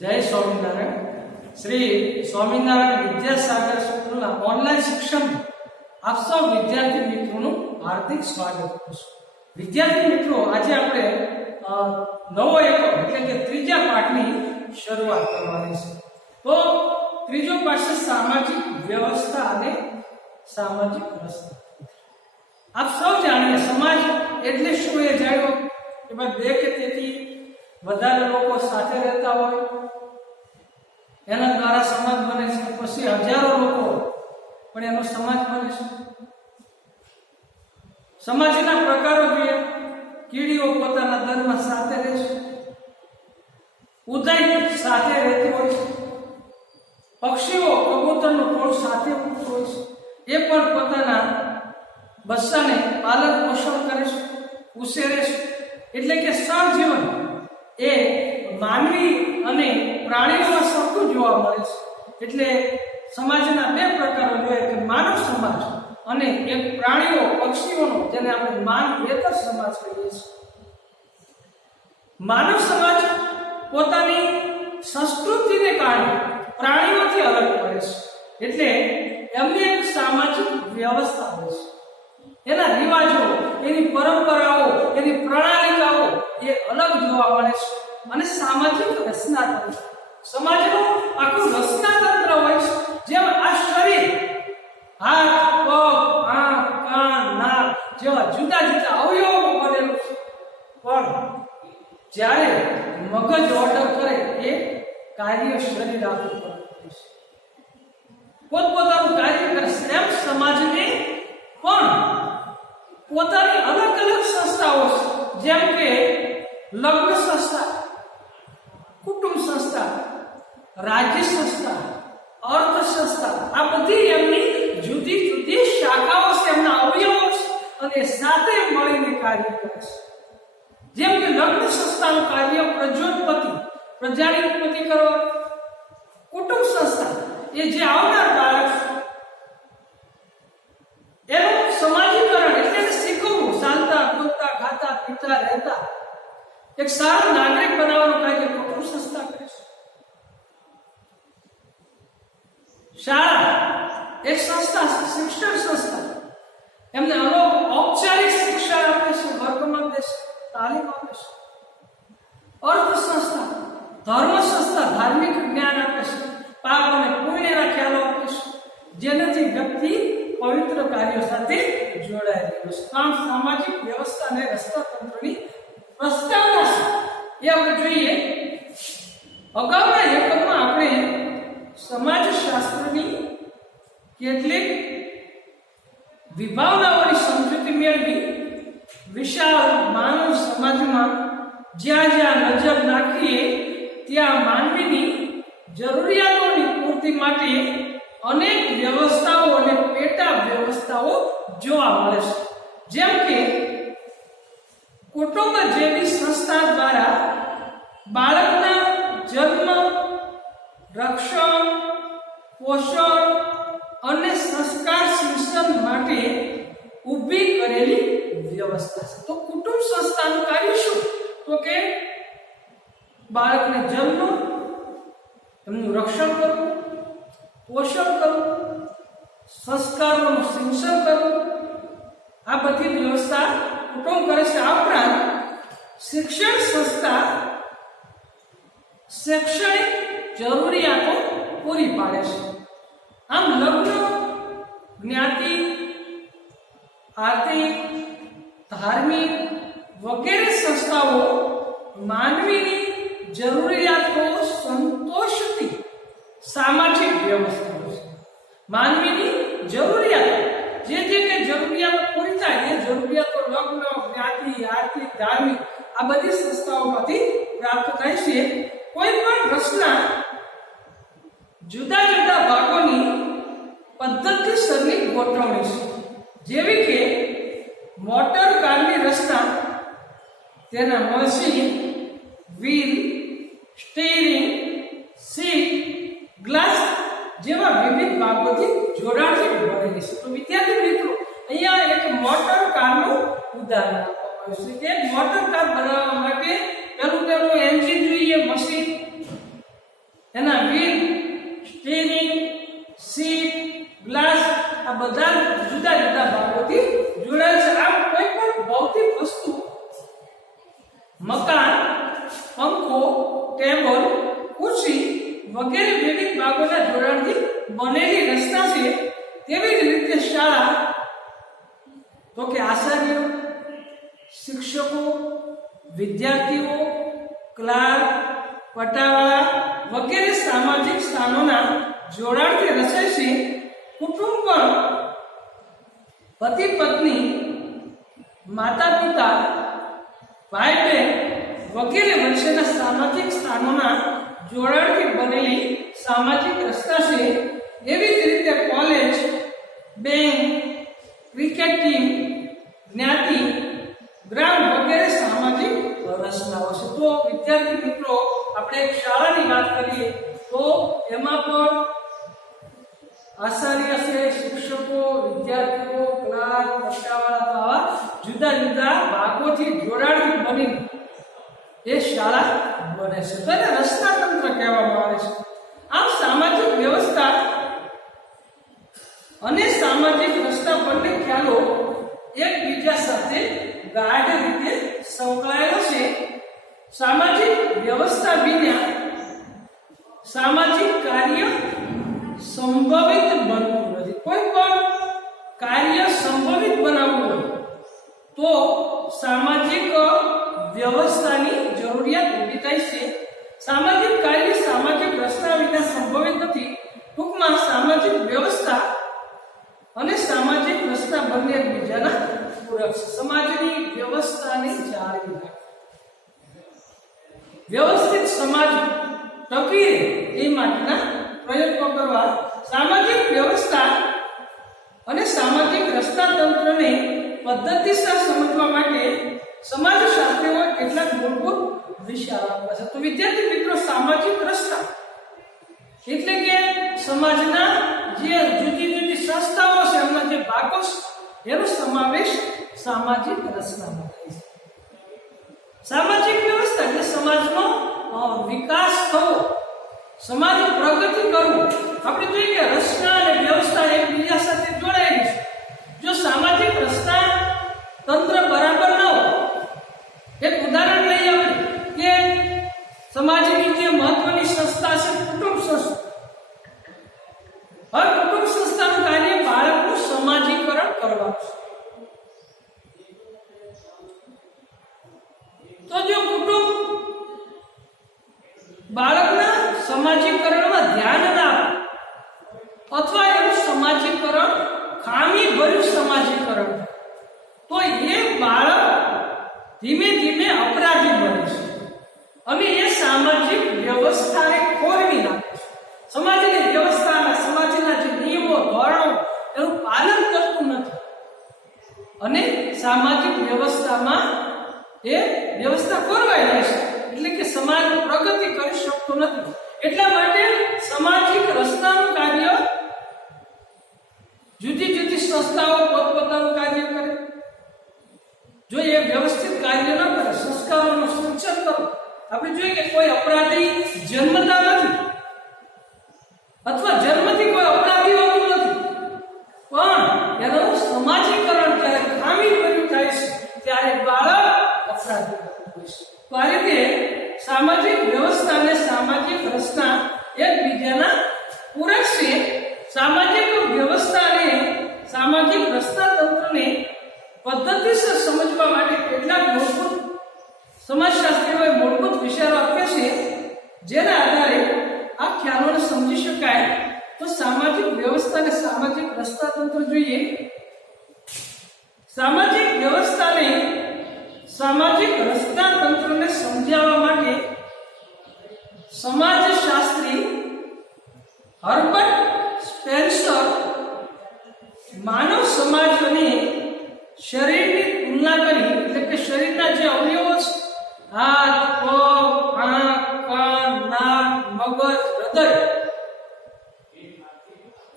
जय Swaminarayan. Shri Swaminarayan Vidyasagar school online शिक्षण आप सब विद्यार्थी मित्रों हार्दिक स्वागत करूं। विद्यार्थी मित्रों, आज આપણે નવો એકમ એટલે કે ત્રીજા પાઠની શરૂઆત કરવાની છે। તો ત્રીજો પાઠ છે સામાજિક વ્યવસ્થા અને સામાજિક રચના। આપ સૌ જાણીએ સમાજ એટલે શું એ જાણ્યો કે ભાઈ બે કે તેથી વધારે લોકો સાથે રહેતા હોય એના દ્વારા સમાજ બને છે। પછી હજારો લોકો પણ એનો સમાજ બને છે। સમાજના પ્રકારો જોઈએ, કીડીઓ પોતાના દરમાં સાથે રહે છે, ઉદય સાથે રહેતી હોય છે, પક્ષીઓ કબૂતરનું ટોળું સાથે ઉડતું હોય છે, એ પણ પોતાના બચ્ચાને પાલન પોષણ કરે છે, ઉછેરે છે। એટલે કે સહજીવન એ માનવી અને પ્રાણીઓમાં સરખું જોવા મળે છે। એટલે સમાજના બે પ્રકારો જોઈએ કે માનવ સમાજ અને એક પ્રાણીઓ પક્ષીઓનો, જેને આપણે માનવેતર સમાજ કહીએ છીએ। માનવ સમાજ પોતાની સંસ્કૃતિને કારણે પ્રાણીઓથી અલગ પડે છે। એટલે એમની એક સામાજિક વ્યવસ્થા હોય છે, એના રિવાજો, એની પરંપરાઓ, એની પ્રણાલિકાઓ એ અલગ જોવા મળે છે। અને સામાજિક રચનાતંત્ર, સમાજનું આખું રચનાતંત્ર હોય છે। જેમ આ શરીર, હાથ, પગ, આંખ, કાન, નાક જેવા જુદા જુદા અવયવો બનેલું છે, પણ જ્યારે મગજ ઓર્ડર કરે એ કાર્ય શરીર આખું કરતું હોય છે, પોતપોતાનું કાર્ય કરે। એમ સમાજને પણ પોતાની અલગ અલગ સંસ્થાઓ છે, જેમ કે લગ્ન સંસ્થા, કુટુંબ સંસ્થા, રાજ્ય સંસ્થા, અર્થ સંસ્થા, આ બધી એમની જુદી જુદી શાખાઓ છે, એમના અવયવો છે, અને સાથે મળીને કાર્ય કરે છે। જેમ કે લગ્ન સંસ્થાનું કાર્ય પ્રજોત્પત્તિ, પ્રજાની ઉત્પત્તિ કરવા, કુટુંબ સંસ્થા એ જે આવનાર બાળક એનું સમાજીકરણ એટલે શીખવવું, ચાલતા બોલતા ખાતા પીતા રહેતા એક સારો નાગરિક બનાવવાનું કાર્ય કુટુંબ સંસ્થા કરે છે। શાળા એક સંસ્થા, શિક્ષણ સંસ્થા, એમને ઔપચારિક શિક્ષણ આપે છે, વર્ગમાં આપે છે, તાલીમ આપે છે। અર્થ સંસ્થા, ધર્મ સંસ્થા, ધાર્મિક જ્ઞાન આપે છે, પાપ અને પુણ્યના ખ્યાલો આપે છે, જેનાથી વ્યક્તિ પવિત્ર કાર્યો સાથે જોડાયેલી છે। આમ સામાજિક વ્યવસ્થા અને રચનાતંત્રની પ્રસ્તાવના છે એ આપણે જોઈએ। અગાઉના એકમમાં આપણે સમાજશાસ્ત્રની કેટલીક વિભાવનાઓની સમજૂતી મેળવી। વિશાળ માનવ સમાજમાં જ્યાં જ્યાં નજર નાખીએ ત્યાં માનવીની જરૂરિયાતોની પૂર્તિ માટે અનેક વ્યવસ્થાઓ અને પેટા વ્યવસ્થાઓ જોવા મળે છે। જેમ કે કુટુંબ જેવી સંસ્થા દ્વારા બાળકના જન્મ, રક્ષણ, પોષણ અને સંસ્કાર શિક્ષણ માટે ઊભી કરેલી વ્યવસ્થા છે। તો કુટુંબ સંસ્થાનું કાર્ય શું? તો કે બાળકને જન્મ, એમનું રક્ષણ કરવું, પોષણ કરવું, સંસ્કારોનું શિક્ષણ કરવું, આ બધી વ્યવસ્થા કુટુંબ કરે છે। આ ઉપરાંત શિક્ષણ સંસ્થા શૈક્ષણિક જરૂરિયાતો પૂરી પાડે છે। આમ લગ્ન, જ્ઞાતિ, આર્થિક, ધાર્મિક વગેરે સંસ્થાઓ માનવીની જરૂરિયાતો સંતોષતી સામાજિક વ્યવસ્થાઓ છે। માનવીની જરૂરિયાતો જે કે જરૂરિયાતો પૂરી થાય એ જરૂરિયાતો લગ્ન, જ્ઞાતિ, આર્થિક, ધાર્મિક આ બધી સંસ્થાઓમાંથી પ્રાપ્ત થાય છે। કોઈ પણ રચના જુદા જુદા ભાગોની પદ્ધતિસરની ગોઠવણી છે। જેવી કે મોટર કારની રચના, તેના machine, wheel, steering, seat, glass જેવા વિવિધ ભાગોથી જોડાણથી બનેલી છે। તો વિદ્યાર્થી મિત્રો, અહીંયા એક મોટર કારનું ઉદાહરણ આપવામાં આવ્યું છે કે મોટર કાર બનાવવા માટે તેનું એન્જિન જોઈએ, મશીન, વગેરે વિવિધ ભાગોના જોડાણથી બનેલી રચના છે. તેવી જ રીતે શાળા તો કે આચાર્યો, શિક્ષકો, વિદ્યાર્થીઓ, ક્લાર્ક, પટાવાળા વગેરે સામાજિક સ્થાનોના જોડાણથી રચાય છે. કુટુંબ પણ પતિ પત્ની, માતા પિતા, ભાઈ બહેન વગેરે વચ્ચેના સામાજિક સ્થાનોના જોડાણથી બનેલી સામાજિક રચના છે. એવી જ રીતે કોલેજ, બેંક, ક્રિકેટ ટીમ, જ્ઞાતિ, ગ્રામ વગેરે સામાજિક રચનાઓ છે. તો વિદ્યાર્થી મિત્રો, આપણે એક શાળાની વાત કરીએ તો એમાં પણ આચાર્ય છે, શિક્ષકો, વિદ્યાર્થીઓ, ક્લાર્ક, પટ્ટાવાળા, તો આવા જુદા જુદા ભાગોથી જોડાણથી બની એ શાળા બને છે. તો એને રચના તંત્ર કહેવામાં આવે છે. આમ સામાજિક વ્યવસ્થા અને સામાજિક રચના બંને ખ્યાલો એકબીજા સાથે ગાઢ રીતે સંકળાયેલા છે. સામાજિક વ્યવસ્થા વિના સામાજિક કાર્ય સંભવિત બનતું નથી. કોઈ પણ કાર્ય સંભવિત બનાવવું હોય તો સામાજિક વ્યવસ્થાની જરૂરિયાત ઊભી થાય છે. સામાજિક કાર્ય સામાજિક રચના વિના સંભવિત નથી. ટૂંકમાં સામાજિક વ્યવસ્થા અને સામાજિક રચના બંને એકબીજાના પૂરક છે. સમાજની વ્યવસ્થાને જાળવી રાખે, વ્યવસ્થિત સમાજ ટકી રહે એ માટેના પ્રયત્નો કરવા સામાજિક વ્યવસ્થા અને સામાજિક રચના તંત્રને પદ્ધતિસર સમજવા માટે સમાજશાસ્ત્રીઓએ કેટલાક મૂળભૂત વિચારો આપ્યા છે. તો વિદ્યાર્થી મિત્રો, સામાજિક રચના એટલે કે સમાજના જે જુદી જુદી સંસ્થાઓ છે, એમના જે ભાગો છે, એનો સમાવેશ સામાજિક રચનામાં થાય છે. સામાજિક વ્યવસ્થા એટલે સમાજનો વિકાસ થવો, સમાજ પ્રગતિ કરવું. આપણે જોઈએ કે રચના અને વ્યવસ્થા એકબીજા સાથે જોડાયેલી છે. જો સામાજિક રચના તંત્ર બરાબર ન હોય, એક ઉદાહરણ લઈએ આપણે કે સમાજની જે મહત્વની સંસ્થા છે કુટુંબ સંસ્થા. હવે કુટુંબ સંસ્થાનું કાર્ય બાળકનું સમાજીકરણ કરવાનું છે. તો જો કુટુંબ બાળકના સમાજીકરણમાં ધ્યાન ના આપે અથવા એનું સમાજીકરણ ખામી ભર્યું સમાજીકરણ, તો એ બાળક ધીમે ધીમે અપરાધી બને છે અને એ સામાજિક વ્યવસ્થાને ખોરવી નાખે છે. સમાજની વ્યવસ્થાના, સમાજના જે નિયમો, ધોરણો એનું પાલન કરતું નથી અને સામાજિક વ્યવસ્થામાં એ વ્યવસ્થા ખોરવાઈ જાય છે. એટલે કે સમાજ પ્રગતિ કરી શકતો નથી. એટલા માટે સામાજિક રચનાનું કાર્ય જુદી જુદી સંસ્થાઓ પોતપોતાનું કાર્ય કરે. જો એ વ્યવસ્થિત કાર્ય ન કરે, સંસ્કારોનું સિંચન કરો. આપણે જોઈએ કે કોઈ અપરાધી જન્મતા નથી અથવા જન્મથી કોઈ અપરાધી હોતું નથી, પણ એનું સમાજીકરણ જ્યારે ખામી ભર્યું થાય છે ત્યારે બાળક અપરાધી બનતું હોય છે. તો આ રીતે સામાજિક વ્યવસ્થા અને સામાજિક રચના એકબીજાના પૂરક છે. સામાજિક વ્યવસ્થા અને સામાજિક રચના તંત્રને પદ્ધતિસર સમજવા માટે કેટલાક મૂળભૂત સમાજશાસ્ત્રીઓએ મૂળભૂત વિચારો આપ્યા છે, જેના આધારે આ ખ્યાલોને સમજી શકાય. તો સામાજિક વ્યવસ્થા અને સામાજિક રચના તંત્ર જોઈએ. સામાજિક વ્યવસ્થાને સામાજિક રચના તંત્રને સમજાવવા માટે સમાજશાસ્ત્રી હર્બર્ટ સ્પેન્સર માનવ સમાજ અને શરીરની તુલના કરી, એટલે કે શરીરના જે અવયવો છે, હાથ, પગ, આંખ, કાન, નાક, મગજ, હૃદય,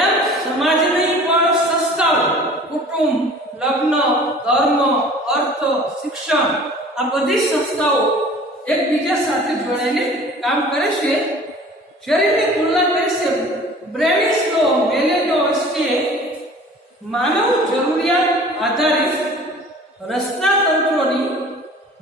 એમ સમાજની પણ સંસ્થાઓ, કુટુંબ, લગ્ન, ધર્મ, અર્થ, શિક્ષણ, આ બધી સંસ્થાઓ એકબીજા સાથે જોડાઈને કામ કરે છે. શરીરની તુલના કરી છે બ્રેનિસ્લો મેલેનોવસ્કીએ માનવ જરૂરિયાત આધારિત રચના તંત્રોની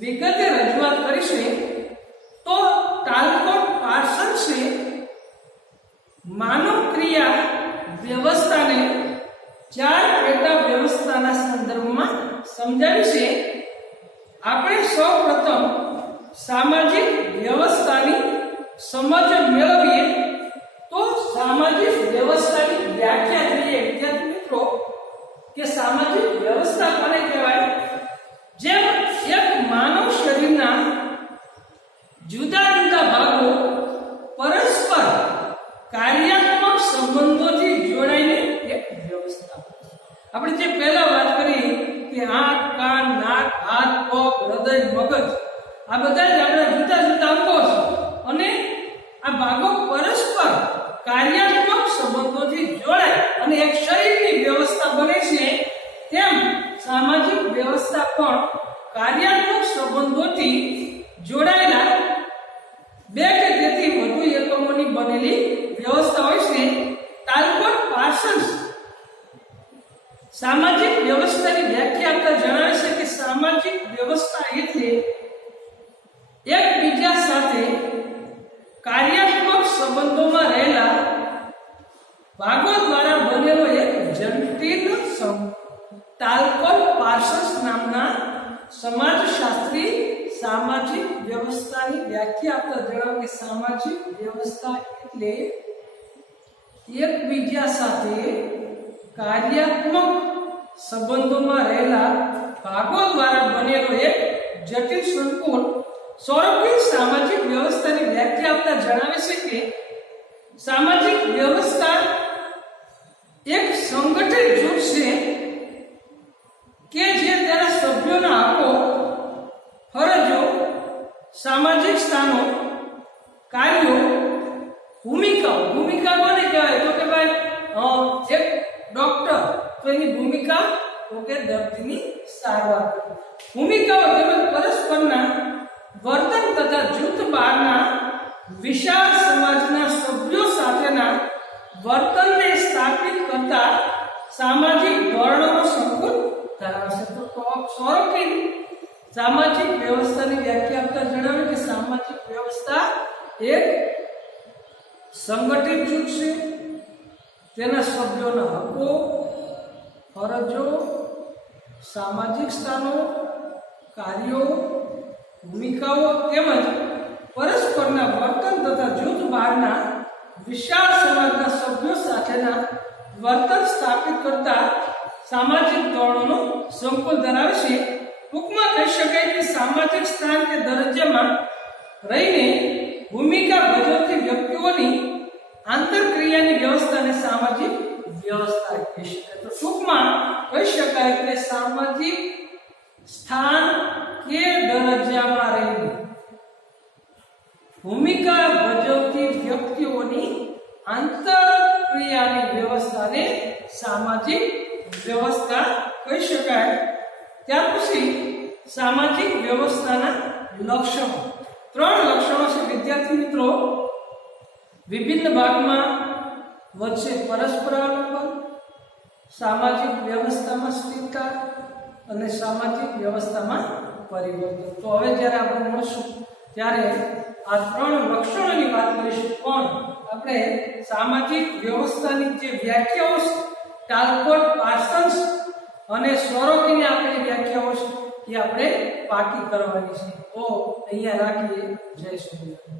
વિગતે રજૂઆત કરી છે. તો ટાલ્કોટ પાર્સન્સે સમજાવીશે. આપણે સૌ પ્રથમ સામાજિક વ્યવસ્થાની સમજ મેળવીએ તો સામાજિક વ્યવસ્થાની વ્યાખ્યા જોઈએ વિદ્યાર્થી મિત્રો કે સામાજિક વ્યવસ્થા કોને કહેવાય? જેમ એક માનવ શરીરના જુદા જુદા ભાગો પરસ્પર કાર્યાત્મક સંબંધોથી જોડાઈને એક વ્યવસ્થા. આપણે જે પહેલા વાત કરી કે આંખ, કાન, નાક, હાથ, પગ, હૃદય, મગજ આ બધા જ આપણા જુદા જુદા અંગો છે અને આ ભાગો પરસ્પર કાર્યાત્મક સંબંધોથી જોડાય અને એક શરીરની વ્યવસ્થા બને છે. તેમ સામાજિક વ્યવસ્થા પણ કાર્યાત્મક સંબંધોથી જોડાયેલા બે કે તેથી વધુ એકમોની બનેલી વ્યવસ્થા હોય છે. ટાલ્કોટ પાર્સન્સ સામાજિક વ્યવસ્થાની વ્યાખ્યા આપતા જણાવે છે કે સામાજિક વ્યવસ્થા એટલે એકબીજા સાથે કાર્યાત્મક સંબંધોમાં રહેલા ભાગો દ્વારા બનેલો એક જટિલ સમૂહ. ટાલ્કોટ પાર્સન્સ નામના સમાજશાસ્ત્રી સામાજિક વ્યવસ્થાની વ્યાખ્યા આપતા જણાવે કે સામાજિક વ્યવસ્થા એટલે એકબીજા સાથે કાર્યાત્મક સંબંધોમાં રહેલા ભાગો દ્વારા બનેલો એક જટિલ સંકુલ સ્વરૂપની સામાજિક વ્યવસ્થાની વ્યાખ્યા આપતા જણાવે છે કે સામાજિક વ્યવસ્થા એક સંગઠિત જૂથ છે કે જે તેના સભ્યોના હકો, ફરજો, સામાજિક સ્થાનો, કાર્યો, ભૂમિકા કોને કહેવાય? તો કે ભાઈ એક ડોક્ટર તો એની ભૂમિકા તો કે દર્દીની સારવાર. ભૂમિકાઓ તેમજ પરસ્પરના વર્તન તથા જૂથ બહારના વિશાળ સમાજના સભ્યો સાથેના વર્તનને સ્થાપિત કરતા સામાજિક ધોરણોનો સંકુલ ધરાવે છે. તો સ્વરૂપી સામાજિક વ્યવસ્થાની વ્યાખ્યા આપતા જણાવે કે સામાજિક વ્યવસ્થા એક સંગઠિત જૂથ છે. તેના સભ્યોના હકો, ફરજો, સામાજિક સ્થાનો, કાર્યો, ભૂમિકાઓ તેમજ પરસ્પરના વર્તન તથા જૂથ બહારના વિશાળ સમાજના સભ્યો સાથેના વર્તન સ્થાપિત કરતા સામાજિક ધોરણોનો સંકુલ ધરાવે છે. ટૂંકમાં કહી શકાય કે સામાજિક સ્થાન કે દરજ્જામાં રહીને ભૂમિકા ભજવતી વ્યક્તિઓની આંતરક્રિયાની વ્યવસ્થાને સામાજિક વ્યવસ્થા કહી શકાય. તો ટૂંકમાં કહી શકાય કે સામાજિક સ્થાન કે દરજ્જામાં રહીને ભૂમિકા ભજવતી વ્યક્તિઓની આંતરક્રિયાની વ્યવસ્થાને સામાજિક વ્યવસ્થા કહી શકાય. ત્યાર પછી સામાજિક વ્યવસ્થાના લક્ષણો. 3 લક્ષણો છે વિદ્યાર્થી મિત્રો. વિભિન્ન ભાગમાં વચ્ચે પરસ્પરાવલંબન, સામાજિક વ્યવસ્થામાં સ્થિરતા અને સામાજિક વ્યવસ્થામાં પરિવર્તન. તો હવે જ્યારે આપણે મળશું ત્યારે આ 3 લક્ષણોની વાત કરીશું. પણ આપણે સામાજિક વ્યવસ્થાની જે વ્યાખ્યાઓ છે ટાલ્કોટ પાર્સન્સ અને સ્વરૂપીની આપેલી વ્યાખ્યાઓ છે એ આપણે પાકી કરવાની છે. તો અહીંયા રાખીએ. જય શ્રી કૃષ્ણ.